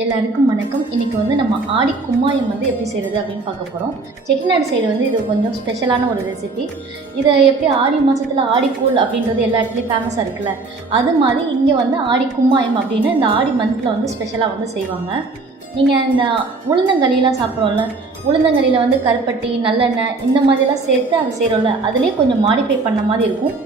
எல்லாருக்கும் வணக்கம். இன்றைக்கி வந்து நம்ம ஆடி கும்மாயம் வந்து எப்படி செய்கிறது அப்படின்னு பார்க்க போகிறோம். செட்டிநாடு சைடு வந்து இது கொஞ்சம் ஸ்பெஷலான ஒரு ரெசிபி. இதை எப்படி ஆடி மாதத்தில் ஆடிக்கூழ் அப்படின்றது எல்லா இடத்துலையும் ஃபேமஸாக இருக்குல்ல, அது மாதிரி இங்கே வந்து ஆடி கும்மாயம் அப்படின்னு இந்த ஆடி மந்தில் வந்து ஸ்பெஷலாக வந்து செய்வாங்க. நீங்கள் இந்த உளுந்தங்களிலாம் சாப்பிட்றோம்ல, உளுந்தங்களியில் வந்து கருப்பட்டி நல்லெண்ணெய் இந்த மாதிரிலாம் சேர்த்து அதை செய்கிறோம்ல, அதுலேயே கொஞ்சம் மாடிஃபை பண்ண மாதிரி இருக்கும்.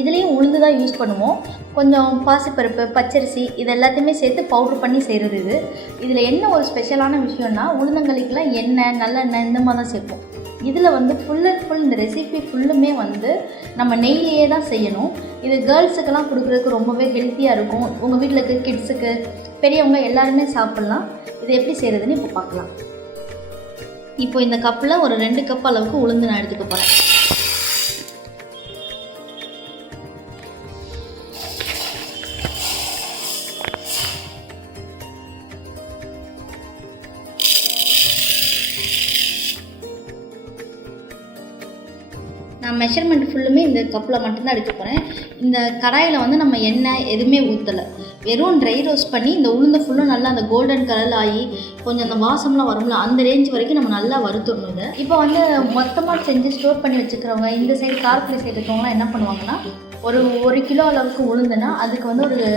இதுலேயும் உளுந்து தான் யூஸ் பண்ணுவோம். கொஞ்சம் பாசிப்பருப்பு, பச்சரிசி இது எல்லாத்தையுமே சேர்த்து பவுட்ரு பண்ணி செய்கிறது இது. இதில் என்ன ஒரு ஸ்பெஷலான விஷயம்னா, உளுந்தங்களிக்கெலாம் எண்ணெய் நல்லெண்ணெய் இந்த மாதிரி தான் சேர்ப்போம். இதில் வந்து ஃபுல் அண்ட் ஃபுல் இந்த ரெசிபி ஃபுல்லுமே வந்து நம்ம நெய்லேயே தான் செய்யணும். இது கேர்ள்ஸுக்கெல்லாம் கொடுக்குறதுக்கு ரொம்பவே ஹெல்த்தியாக இருக்கும். உங்கள் வீட்டில் இருக்க கிட்ஸுக்கு, பெரியவங்க எல்லாருமே சாப்பிட்லாம். இதை எப்படி செய்கிறதுன்னு இப்போ பார்க்கலாம். இப்போ இந்த கப்பில் ஒரு 2 கப் அளவுக்கு உளுந்து நான் எடுத்துக்க போகிறேன். நான் மெஷர்மெண்ட் ஃபுல்லுமே இந்த கப்பில் மட்டும்தான் எடுக்க போகிறேன். இந்த கடாயில் வந்து நம்ம எண்ணெய் எதுவுமே ஊற்றலை, வெறும் ட்ரை ரோஸ்ட் பண்ணி இந்த உளுந்த ஃபுல்லும் நல்லா அந்த கோல்டன் கலரில் ஆகி கொஞ்சம் அந்த வாசம்லாம் வரும்ல, அந்த ரேஞ்ச் வரைக்கும் நம்ம நல்லா வறுத்துடணும். இதை இப்போ வந்து மொத்தமாக செஞ்சு ஸ்டோர் பண்ணி வச்சுக்கிறவங்க, இந்த சைடு காரக்குடி சைடு இருக்கவங்களாம் என்ன பண்ணுவாங்கன்னா, ஒரு கிலோ அளவுக்கு உளுந்துன்னா அதுக்கு வந்து ஒரு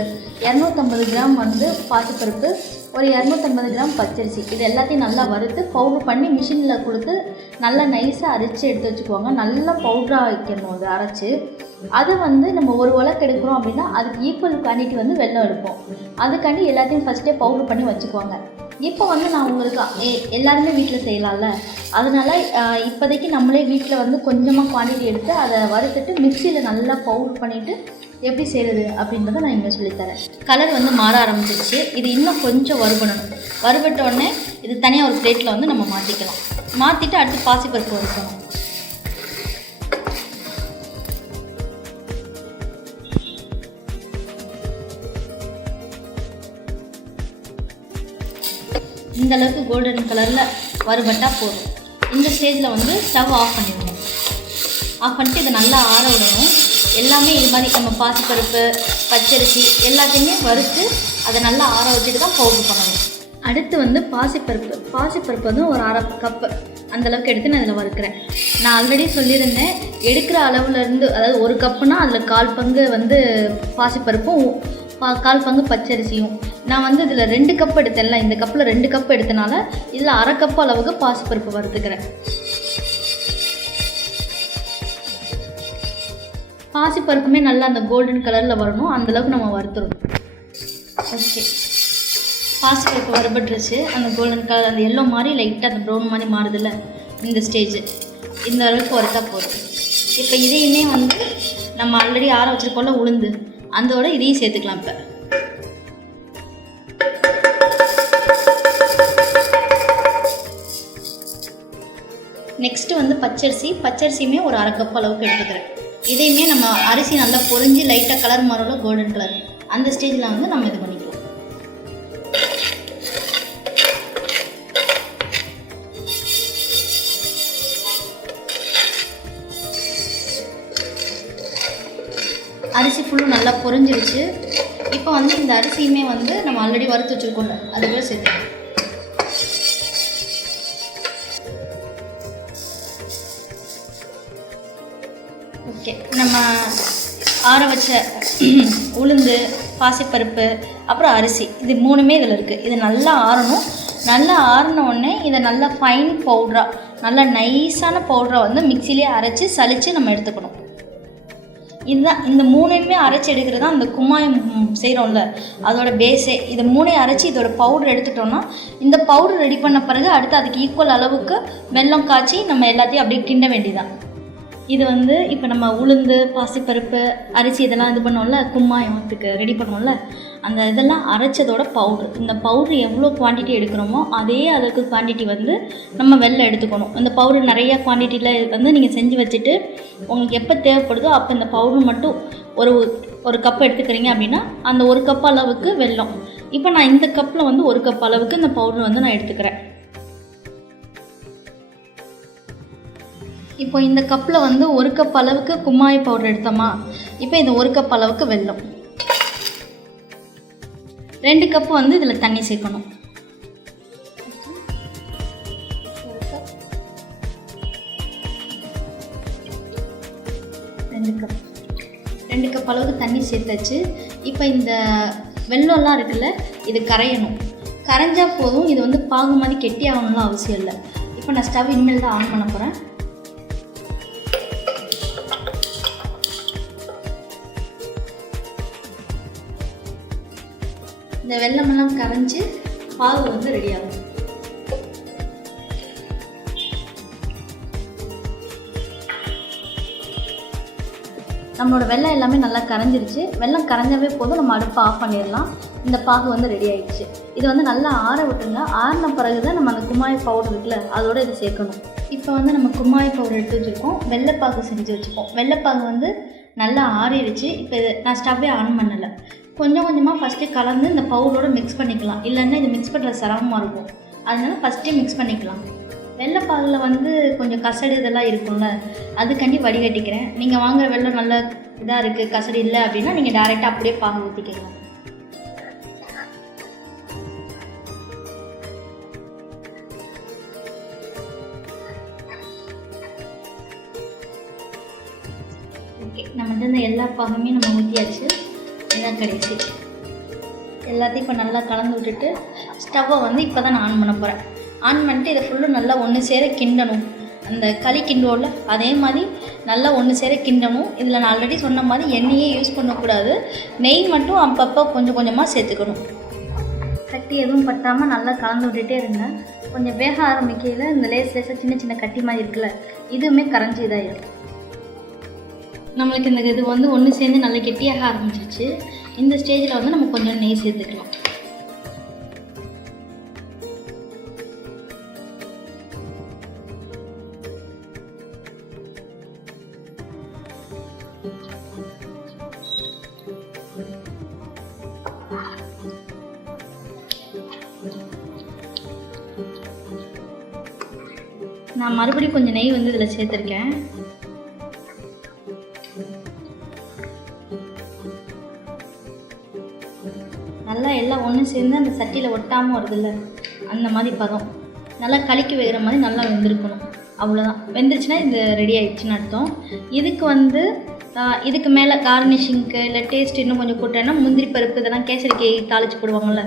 250 கிராம் வந்து பாசிப்பருப்பு, ஒரு 250 கிராம் பச்சரிசி, இது எல்லாத்தையும் நல்லா வறுத்து பவுட்ரு பண்ணி மிஷினில் கொடுத்து நல்லா நைஸாக அரைச்சி எடுத்து வச்சுக்குவாங்க. நல்லா பவுட்ராக வைக்கணும் அதை அரைச்சி. அதை வந்து நம்ம ஒரு உலக்கு எடுக்கிறோம் அப்படின்னா அதுக்கு ஈக்குவல் குவான்டிட்டி வந்து வெல்லம் எடுப்போம். அதுக்காண்டி எல்லாத்தையும் ஃபஸ்ட்டே பவுட்ரு பண்ணி வச்சுக்குவாங்க. இப்போ வந்து நான் உங்களுக்கு எல்லாருமே வீட்டில் செய்யலாம்ல, அதனால் இப்போதைக்கு நம்மளே வீட்டில் வந்து கொஞ்சமாக குவான்டிட்டி எடுத்து அதை வறுத்துட்டு மிக்சியில் நல்லா பவுட்ரு பண்ணிவிட்டு எப்படி செய்கிறது அப்படின்றத நான் இங்கே சொல்லித்தரேன். கலர் வந்து மாற ஆரம்பிச்சிருச்சு. இது இன்னும் கொஞ்சம் வறுபடணும். வறுபட்டோடனே இது தனியாக ஒரு பிளேட்டில் வந்து நம்ம மாற்றிக்கலாம். மாற்றிட்டு அடுத்து பாசிப்பருப்பு வறுக்கணும். இந்த அளவுக்கு கோல்டன் கலரில் வறுபட்டால் போதும். இந்த ஸ்டேஜில் வந்து ஸ்டவ் ஆஃப் பண்ணிடணும். ஆஃப் பண்ணிட்டு இதை நல்லா ஆற விடணும். எல்லாமே இது மாதிரி நம்ம பாசிப்பருப்பு, பச்சரிசி எல்லாத்தையுமே வறுத்து அதை நல்லா ஆற வச்சுட்டு தான் பவுட்ரு பண்ணணும். அடுத்து வந்து பாசிப்பருப்பு வந்து ஒரு 1/2 கப்பு அந்தளவுக்கு எடுத்து நான் இதில் வறுக்கிறேன். நான் ஆல்ரெடி சொல்லியிருந்தேன், எடுக்கிற அளவுலேருந்து, அதாவது 1 கப்புனா அதில் 1/4 பங்கு வந்து பாசிப்பருப்பும் 1/4 பங்கு பச்சரிசியும். நான் வந்து இதில் 2 கப் எடுத்தேன்ல, இந்த கப்பில் 2 கப் எடுத்தனால இதில் 1/2 கப் அளவுக்கு பாசிப்பருப்பு வறுத்துக்கிறேன். பாசிப்பருப்புமே நல்லா அந்த கோல்டன் கலரில் வரணும், அந்தளவுக்கு நம்ம வறுத்துடணும். ஓகே, பாசிப்பருப்பு வறுபட்டுருச்சு. அந்த கோல்டன் கலர், அந்த எல்லோ மாதிரி லைட்டாக அந்த ப்ரௌன் மாதிரி மாறுதில்ல, இந்த ஸ்டேஜ் இந்த அளவுக்கு வறுத்தா போதும். இப்போ இதையுமே வந்து நம்ம ஆல்ரெடி ஆற வச்சுருக்கோம்ல உளுந்து, அதோட இதையும் சேர்த்துக்கலாம். இப்போ நெக்ஸ்ட்டு வந்து பச்சரிசியுமே ஒரு 1/2 கப் அளவுக்கு எடுத்துக்கிறேன். இதையுமே நம்ம அரிசி நல்லா பொரிஞ்சு லைட்டாக கலர் மாறல, கோல்டன் கலர், அந்த ஸ்டேஜில் வந்து நம்ம இது பண்ணிக்கலாம். அரிசி ஃபுல்லும் நல்லா பொரிஞ்சிருச்சு. இப்போ வந்து இந்த அரிசியுமே வந்து நம்ம ஆல்ரெடி வறுத்து வச்சுருக்கோம்ல, அது கூட சேர்த்துக்கலாம். ஓகே, நம்ம ஆற வச்ச உளுந்து, பாசிப்பருப்பு, அப்புறம் அரிசி, இது 3மே இதில் இருக்குது. இது நல்லா ஆறணும். நல்லா ஆறின உடனே இதை நல்லா ஃபைன் பவுட்ராக, நல்லா நைஸான பவுட்ராக வந்து மிக்சிலே அரைச்சி சலித்து நம்ம எடுத்துக்கணும். இதுதான், இந்த 3மே அரைச்சி எடுக்கிறது தான் அந்த கும்மாயம் செய்கிறோம்ல அதோட பேஸே. இதை 3ஐயும் அரைச்சி இதோட பவுடர் எடுத்துட்டோம்னா, இந்த பவுடர் ரெடி பண்ண பிறகு அடுத்து அதுக்கு ஈக்குவல் அளவுக்கு வெல்லம் காய்ச்சி நம்ம எல்லாத்தையும் அப்படியே கிண்ட வேண்டியதான். இது வந்து இப்போ நம்ம உளுந்து, பாசிப்பருப்பு, அரிசி இதெல்லாம் இது பண்ணோம்ல, கும்மாயத்துக்கு ரெடி பண்ணோம்ல, அந்த இதெல்லாம் அரைச்சதோட பவுட்ரு. இந்த பவுட்ரு எவ்வளோ குவான்டிட்டி எடுக்கிறோமோ அதே அளவுக்கு குவான்டிட்டி வந்து நம்ம வெல்லம் எடுத்துக்கணும். இந்த பவுடர் நிறையா குவான்டிட்டியில் வந்து நீங்கள் செஞ்சு வச்சுட்டு உங்களுக்கு எப்போ தேவைப்படுதோ அப்போ இந்த பவுட்ரு மட்டும் ஒரு கப் எடுத்துக்கிறீங்க அப்படின்னா அந்த 1 கப் அளவுக்கு வெல்லம். இப்போ நான் இந்த கப்பில் வந்து 1 கப் அளவுக்கு இந்த பவுட்ரு வந்து நான் எடுத்துக்கிறேன். இப்போ இந்த கப்பில் வந்து 1 கப் அளவுக்கு கும்மாய பவுடர் எடுத்தோமா, இப்போ இது 1 கப் அளவுக்கு வெல்லம், 2 கப்பு வந்து இதில் தண்ணி சேர்க்கணும். கப் அளவுக்கு தண்ணி சேர்த்தாச்சு. இப்போ இந்த வெல்லம்லாம் இருக்குல்ல, இது கரையணும். கரைஞ்சால் போதும். இது வந்து பாகு மாதிரி கெட்டி ஆகணும்லாம் அவசியம் இல்லை. இப்போ நான் ஸ்டவ் இனிமேல் தான் ஆன் பண்ண போகிறேன். இந்த வெல்லமெல்லாம் கரைஞ்சி பாகு வந்து ரெடி ஆகும். நம்மளோட வெல்லம் எல்லாமே நல்லா கரைஞ்சிருச்சு. வெல்லம் கரைஞ்சாவே போதும், நம்ம அடுப்பை ஆஃப் பண்ணிடலாம். இந்த பாகு வந்து ரெடி ஆகிடுச்சு. இது வந்து நல்லா ஆற விட்டுங்க. ஆறின பிறகு தான் நம்ம அந்த கும்மாய பவுடர் இருக்குல்ல, அதோடு இதை சேர்க்கணும். இப்போ வந்து நம்ம கும்மாய பவுடர் எடுத்து வச்சுருக்கோம், வெள்ளைப்பாகு செஞ்சு வச்சுருக்கோம். வெள்ளைப்பாகு வந்து நல்லா ஆறிடுச்சு. இப்போ இது நான் ஸ்டவ்வே ஆன் பண்ணலை. கொஞ்சம் கொஞ்சமாக ஃபஸ்ட்டு கலந்து இந்த பவுடரோடு மிக்ஸ் பண்ணிக்கலாம். இல்லைன்னா இது மிக்ஸ் பண்ணுறது சிரமமாக இருக்கும். அதனால ஃபஸ்ட்டே மிக்ஸ் பண்ணிக்கலாம். வெள்ளைப்பாகில் வந்து கொஞ்சம் கசடு இதெல்லாம் இருக்கும்ல, அதுக்காண்டி வடிகட்டிக்கிறேன். நீங்கள் வாங்குகிற வெல்லம் நல்ல இதாக இருக்குது, கசடு இல்லை அப்படின்னா நீங்கள் டேரெக்டாக அப்படியே பாகு ஊற்றிக்கலாம். ஓகே, நம்மகிட்ட இந்த எல்லா பாகுமே நம்ம ஊற்றியாச்சு. இதுதான் கடைசி. எல்லாத்தையும் இப்போ நல்லா கலந்து விட்டுட்டு ஸ்டவ்வை வந்து இப்போ தான் நான் ஆன் பண்ண போகிறேன். ஆன் பண்ணிட்டு இதை ஃபுல்லும் நல்லா ஒன்று சேர கிண்டணும். அந்த களி கிண்டுவோம்ல, அதே மாதிரி நல்லா ஒன்று சேர கிண்டணும். இதில் நான் ஆல்ரெடி சொன்ன மாதிரி எண்ணெயே யூஸ் பண்ணக்கூடாது. நெய் மட்டும் அப்பப்போ கொஞ்சம் கொஞ்சமாக சேர்த்துக்கணும். கட்டி எதுவும் பட்டாமல் நல்லா கலந்து விட்டுட்டே இருங்க. கொஞ்சம் வேக ஆரம்பிக்கையில் இந்த லேசாக சின்ன சின்ன கட்டி மாதிரி இருக்குல்ல, இதுவுமே கரைஞ்சி இதாகிடும். நம்மளுக்கு இந்த இது வந்து ஒன்று சேர்ந்து நல்லா கெட்டியாக ஆரம்பிச்சிருச்சு. இந்த ஸ்டேஜில் வந்து நம்ம கொஞ்சம் நெய் சேர்த்துக்கலாம். நான் மறுபடியும் கொஞ்சம் நெய் வந்து இதில் சேர்த்துருக்கேன். நல்லா எல்லாம் ஒன்று சேர்ந்து அந்த சட்டியில் ஒட்டாமல் வருதில்ல, அந்த மாதிரி பதம். நல்லா கலக்கி வைக்கிற மாதிரி நல்லா வெந்திருக்கணும். அவ்வளோதான். வெந்துருச்சுன்னா இது ரெடி ஆகிடுச்சின்னு அர்த்தம். இதுக்கு வந்து இதுக்கு மேலே கார்னிஷிங்க்கு இல்லை டேஸ்ட் இன்னும் கொஞ்சம் கூட்டேன்னா முந்திரி பருப்பு இதெல்லாம் கேசரிக்கை தாளித்து போடுவாங்கள்ல,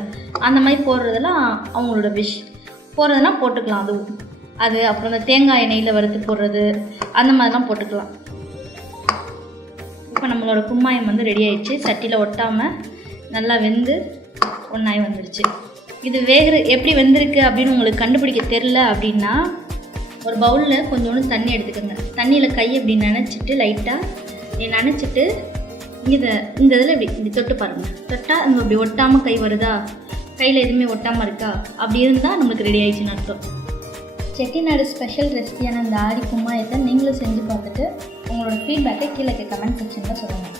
அந்த மாதிரி போடுறதெல்லாம் அவங்களோட விஷ். போடுறதுனா போட்டுக்கலாம். அது அப்புறம் இந்த தேங்காய் எண்ணெயில் வறுத்து போடுறது அந்த மாதிரிலாம் போட்டுக்கலாம். இப்போ நம்மளோட கும்மாயம் வந்து ரெடி ஆகிடுச்சு. சட்டியில் ஒட்டாமல் நல்லா வெந்து ஒன்றாய் வந்துடுச்சு. இது எப்படி வெந்திருக்கு அப்படின்னு உங்களுக்கு கண்டுபிடிக்க தெரில அப்படின்னா ஒரு பவுலில் கொஞ்சோண்டு தண்ணி எடுத்துக்கோங்க. தண்ணியில் கை இப்படி நனைச்சிட்டு லைட்டாக நனைச்சிட்டு இந்த இதில் இப்படி தொட்டு பாருங்கள். தொட்டால் நம்ம இப்படி ஒட்டாமல் கை வருதா, கையில் எதுவுமே ஒட்டாமல் இருக்கா, அப்படி இருந்தால் நம்மளுக்கு ரெடி ஆகிடுச்சின்னு அர்த்தம். செட்டிநாடு ஸ்பெஷல் ரெசிபியான இந்த ஆடி கும்மாயத்தை நீங்களும் செஞ்சு பார்த்துட்டு உங்களோட ஃபீட்பேக்கை கீழே கமெண்ட் செக்ஷனில் சொல்லுங்கள்.